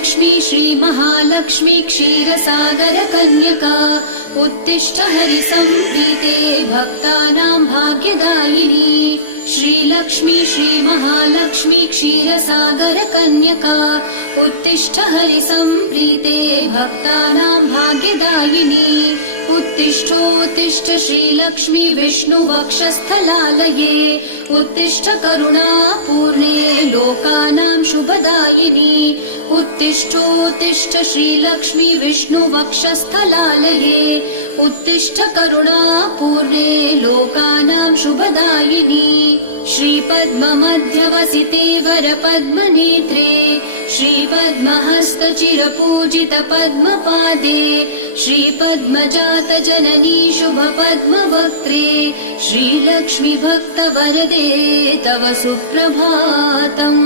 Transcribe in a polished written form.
श्रीलक्ष्मी श्रीमहालक्ष्मी क्षीरसागर कन्यका उत्तिष्ठ हरिसंप्रीते भक्तानां भाग्यदायिनी। श्रीलक्ष्मी श्रीमहालक्ष्मी क्षीरसागर कन्यका उत्तिष्ठ हरिसंप्रीते भक्तानां भाग्यदायिनी। उत्तिष्ठोत्तिष्ठ श्रीलक्ष्मी विष्णुवक्षस्थलालये उत्तिष्ठ करुणापूर्णे लोकानां शुभदायिनी। उत्तिष्ठोत्तिष्ठ श्रीलक्ष्मी विष्णुवक्षस्थलालये उत्तिष्ठ करुणापूर्णे लोकानां शुभदायिनी। श्रीपद्ममध्यवसिते वरपद्मनेत्रे श्रीपद्महस्तचिरपूजित पद्मपादे श्रीपद्मजातजननी शुभपद्मवक्त्रे श्रीलक्ष्मी भक्तवरदे तव सुप्रभातम्।